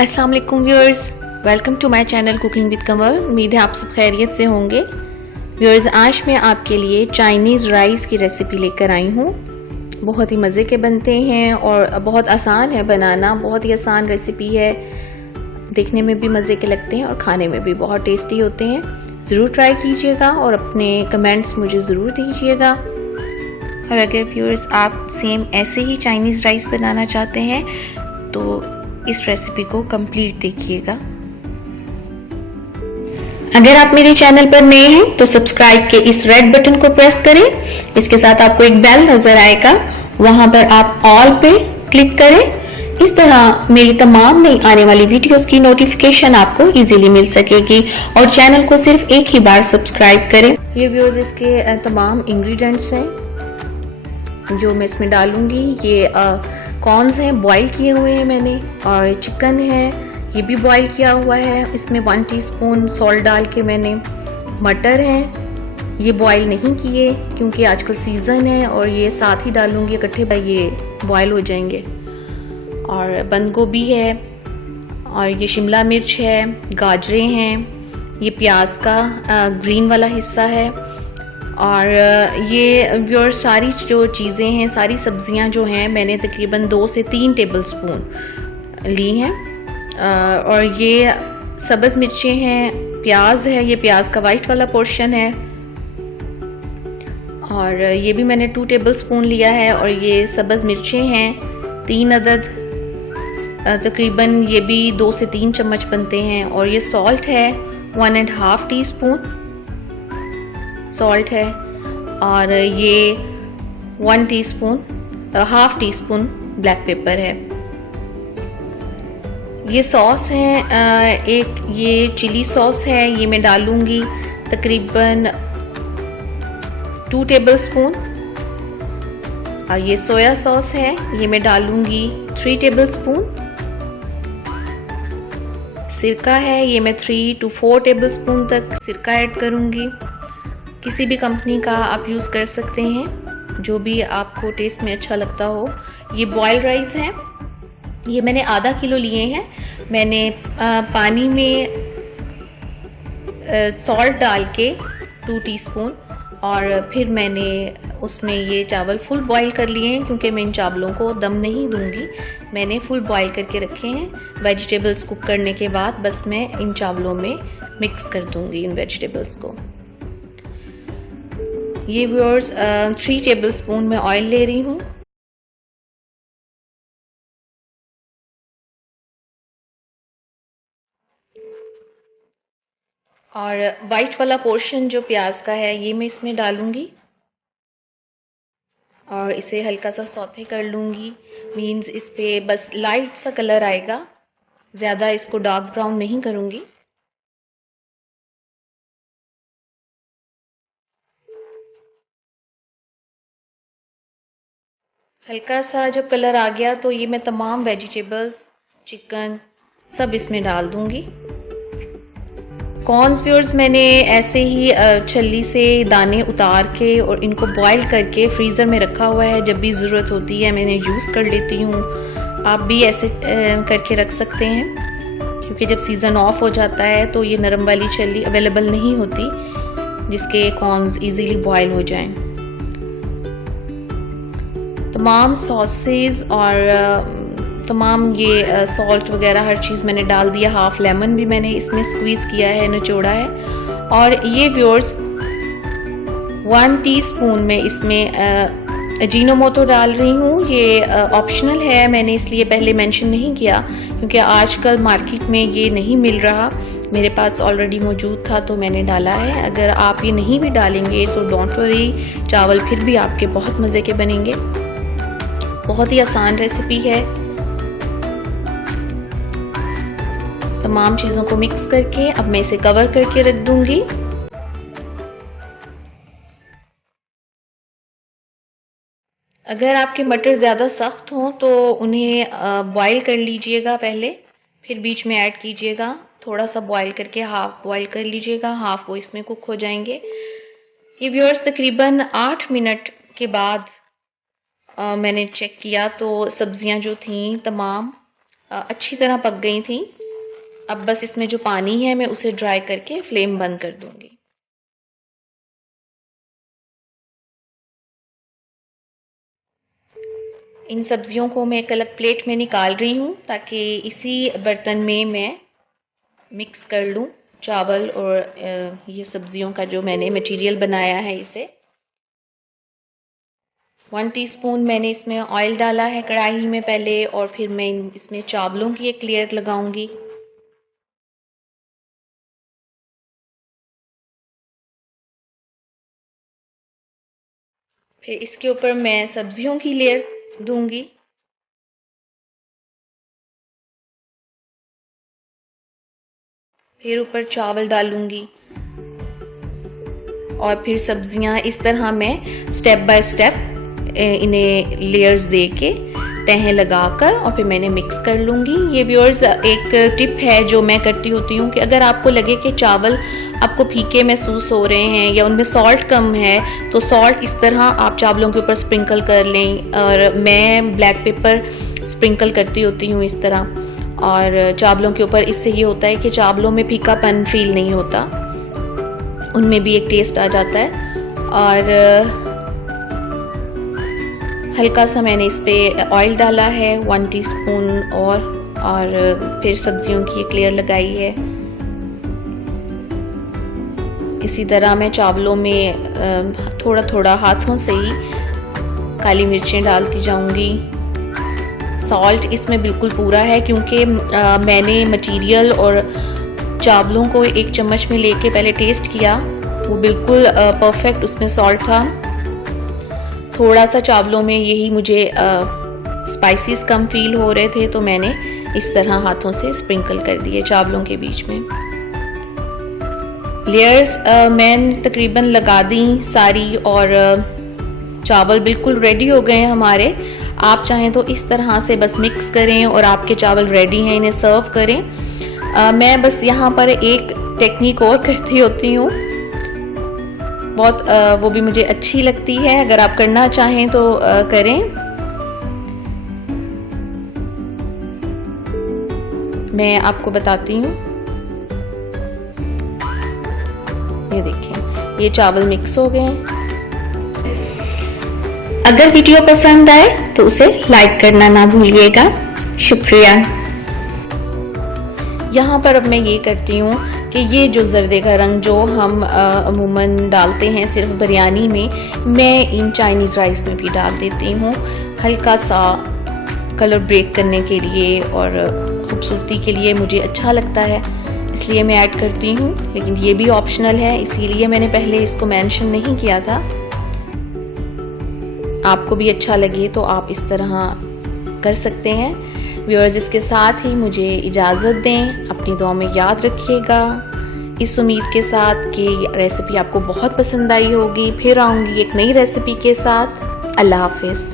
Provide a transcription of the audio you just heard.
अस्सलाम वालेकुम viewers, welcome to my channel cooking with Kamal. उम्मीद है आप सब खैरियत से होंगे। व्यूअर्स, आज मैं आपके लिए चाइनीज़ राइस की रेसिपी लेकर आई हूँ। बहुत ही मज़े के बनते हैं और बहुत आसान है बनाना। बहुत ही आसान रेसिपी है, देखने में भी मज़े के लगते हैं और खाने में भी बहुत टेस्टी होते हैं। ज़रूर ट्राई कीजिएगा और अपने कमेंट्स मुझे ज़रूर दीजिएगा। और अगर व्यूअर्स आप सेम ऐसे ही चाइनीज़ राइस बनाना चाहते हैं तो इस रेसिपी को कंप्लीट देखिएगा। अगर आप मेरे चैनल पर नए हैं तो सब्सक्राइब के इस रेड बटन को प्रेस करें। इसके साथ आपको एक बेल नजर आएगा, वहां पर आप ऑल पे क्लिक करें। इस तरह मेरी तमाम नई आने वाली वीडियोस की नोटिफिकेशन आपको इजीली मिल सकेगी। और चैनल को सिर्फ एक ही बार सब्सक्राइब करें। ये व्यूअर्स, इसके तमाम इंग्रेडिएंट्स हैं जो मैं इसमें डालूंगी। ये कॉर्न्स हैं, बॉईल किए हुए हैं मैंने, और चिकन है, ये भी बॉईल किया हुआ है। इसमें 1 टीस्पून सॉल्ट डाल के मैंने। मटर हैं, ये बॉईल नहीं किए क्योंकि आजकल सीज़न है, और ये साथ ही डालूंगी इकट्ठे, ये बॉईल हो जाएंगे। और बंद गोभी है, और ये शिमला मिर्च है, गाजरें हैं, ये प्याज का ग्रीन वाला हिस्सा है। और ये व्यूअर सारी जो चीज़ें हैं, सारी सब्जियां जो हैं, मैंने तकरीबन 2 से 3 टेबलस्पून ली हैं। और ये सब्ज़ मिर्चें हैं, प्याज है, ये प्याज का वाइट वाला पोर्शन है। और ये भी मैंने 2 टेबलस्पून लिया है। और ये सब्ज़ मिर्चें हैं 3 अदद, तकरीबन ये भी 2 से 3 चम्मच बनते हैं। और ये सॉल्ट है 1.5 टीस्पून सॉल्ट है। और ये 1 teaspoon, half tea spoon black pepper है। ये सॉस है, एक ये चिली सॉस है, ये मैं डालूंगी तकरीबन 2 टेबलस्पून। और ये सोया सॉस है, ये मैं डालूंगी 3 टेबलस्पून। सिरका है, ये मैं 3 to 4 टेबलस्पून तक सिरका ऐड करूंगी। किसी भी कंपनी का आप यूज़ कर सकते हैं, जो भी आपको टेस्ट में अच्छा लगता हो। ये बॉइल्ड राइस है, ये मैंने आधा किलो लिए हैं। मैंने पानी में सॉल्ट डाल के 2 टीस्पून, और फिर मैंने उसमें ये चावल फुल बॉईल कर लिए हैं क्योंकि मैं इन चावलों को दम नहीं दूंगी। मैंने फुल बॉईल करके रखे हैं। वेजिटेबल्स कुक करने के बाद बस मैं इन चावलों में मिक्स कर दूंगी इन वेजिटेबल्स को। ये व्यूअर्स 3 टेबलस्पून में ऑयल ले रही हूँ। और वाइट वाला पोर्शन जो प्याज का है, ये मैं इसमें डालूंगी और इसे हल्का सा सौते कर लूंगी। मींस इस पे बस लाइट सा कलर आएगा, ज़्यादा इसको डार्क ब्राउन नहीं करूंगी। हल्का सा जब कलर आ गया तो ये मैं तमाम वेजिटेबल्स, चिकन सब इसमें डाल दूंगी। कॉर्न्स व्यूअर्स, मैंने ऐसे ही छल्ली से दाने उतार के और इनको बॉईल करके फ्रीज़र में रखा हुआ है। जब भी ज़रूरत होती है मैंने यूज़ कर लेती हूँ। आप भी ऐसे करके रख सकते हैं, क्योंकि जब सीज़न ऑफ हो जाता है तो ये नरम वाली छल्ली अवेलेबल नहीं होती जिसके कॉर्न्स इजीली बॉईल हो जाएं। तमाम सॉसेस और तमाम ये सॉल्ट वगैरह हर चीज़ मैंने डाल दिया। हाफ लेमन भी मैंने इसमें स्क्वीज़ किया है, निचोड़ा है। और ये व्यूअर्स 1 टीस्पून में इसमें अजीनोमोटो डाल रही हूँ। ये ऑप्शनल है, मैंने इसलिए पहले मेंशन नहीं किया क्योंकि आजकल मार्केट में ये नहीं मिल रहा। मेरे पास ऑलरेडी मौजूद था तो मैंने डाला है। अगर आप ये नहीं भी डालेंगे तो डोंट वरी, चावल फिर भी आपके बहुत मज़े के बनेंगे। बहुत ही आसान रेसिपी है। तमाम चीज़ों को मिक्स करके अब मैं इसे कवर करके रख दूंगी। अगर आपके मटर ज़्यादा सख्त हों तो उन्हें बॉईल कर लीजिएगा पहले, फिर बीच में ऐड कीजिएगा। थोड़ा सा बॉईल करके हाफ बॉईल कर लीजिएगा, हाफ वो इसमें कुक हो जाएंगे। ये व्यूअर्स तकरीबन 8 मिनट के बाद मैंने चेक किया तो सब्जियां जो थीं तमाम अच्छी तरह पक गई थी। अब बस इसमें जो पानी है मैं उसे ड्राई करके फ्लेम बंद कर दूंगी। इन सब्जियों को मैं एक अलग प्लेट में निकाल रही हूँ ताकि इसी बर्तन में मैं मिक्स कर लूँ चावल और ये सब्जियों का जो मैंने मटेरियल बनाया है इसे। 1 टीस्पून मैंने इसमें ऑयल डाला है कढ़ाई में पहले, और फिर मैं इसमें चावलों की एक लेयर लगाऊंगी। फिर इसके ऊपर मैं सब्जियों की लेयर दूंगी। फिर ऊपर चावल डालूंगी और फिर सब्जियां। इस तरह मैं स्टेप बाय स्टेप इन्हें लेयर्स दे के तहें लगाकर और फिर मैंने मिक्स कर लूँगी। ये व्यूअर्स एक टिप है जो मैं करती होती हूँ कि अगर आपको लगे कि चावल आपको फीके महसूस हो रहे हैं या उनमें सॉल्ट कम है तो सॉल्ट इस तरह आप चावलों के ऊपर स्प्रिंकल कर लें। और मैं ब्लैक पेपर स्प्रिंकल करती होती हूँ इस तरह, और चावलों के ऊपर। इससे ये होता है कि चावलों में फीकापन फील नहीं होता, उनमें भी एक टेस्ट आ जाता है। और हल्का सा मैंने इस पे ऑयल डाला है 1 टीस्पून और फिर सब्जियों की एक लेयर लगाई है। इसी तरह मैं चावलों में थोड़ा थोड़ा हाथों से ही काली मिर्चें डालती जाऊंगी। सॉल्ट इसमें बिल्कुल पूरा है क्योंकि मैंने मटेरियल और चावलों को एक चम्मच में लेके पहले टेस्ट किया, वो बिल्कुल परफेक्ट उसमें सॉल्ट था। थोड़ा सा चावलों में यही मुझे स्पाइसेस कम फील हो रहे थे तो मैंने इस तरह हाथों से स्प्रिंकल कर दिए चावलों के बीच में। लेयर्स मैंने तकरीबन लगा दी सारी और चावल बिल्कुल रेडी हो गए हैं हमारे। आप चाहें तो इस तरह से बस मिक्स करें और आपके चावल रेडी हैं, इन्हें सर्व करें। मैं बस यहाँ पर एक टेक्निक और करती होती हूँ, बहुत वो भी मुझे अच्छी लगती है। अगर आप करना चाहें तो करें। मैं आपको बताती हूँ, ये देखिए ये चावल मिक्स हो गए। अगर वीडियो पसंद आए तो उसे लाइक करना ना भूलिएगा। शुक्रिया। यहाँ पर अब मैं ये करती हूँ कि ये जो जर्दे का रंग जो हम अमूमन डालते हैं सिर्फ बिरयानी में, मैं इन चाइनीज़ राइस में भी डाल देती हूँ हल्का सा कलर ब्रेक करने के लिए और ख़ूबसूरती के लिए। मुझे अच्छा लगता है इसलिए मैं ऐड करती हूँ, लेकिन ये भी ऑप्शनल है, इसीलिए मैंने पहले इसको मेंशन नहीं किया था। आपको भी अच्छा लगे तो आप इस तरह कर सकते हैं। व्यूअर्स, इसके साथ ही मुझे इजाज़त दें। अपनी दुआ में याद रखिएगा, इस उम्मीद के साथ कि रेसिपी आपको बहुत पसंद आई होगी। फिर आऊँगी एक नई रेसिपी के साथ। अल्लाह हाफिज़।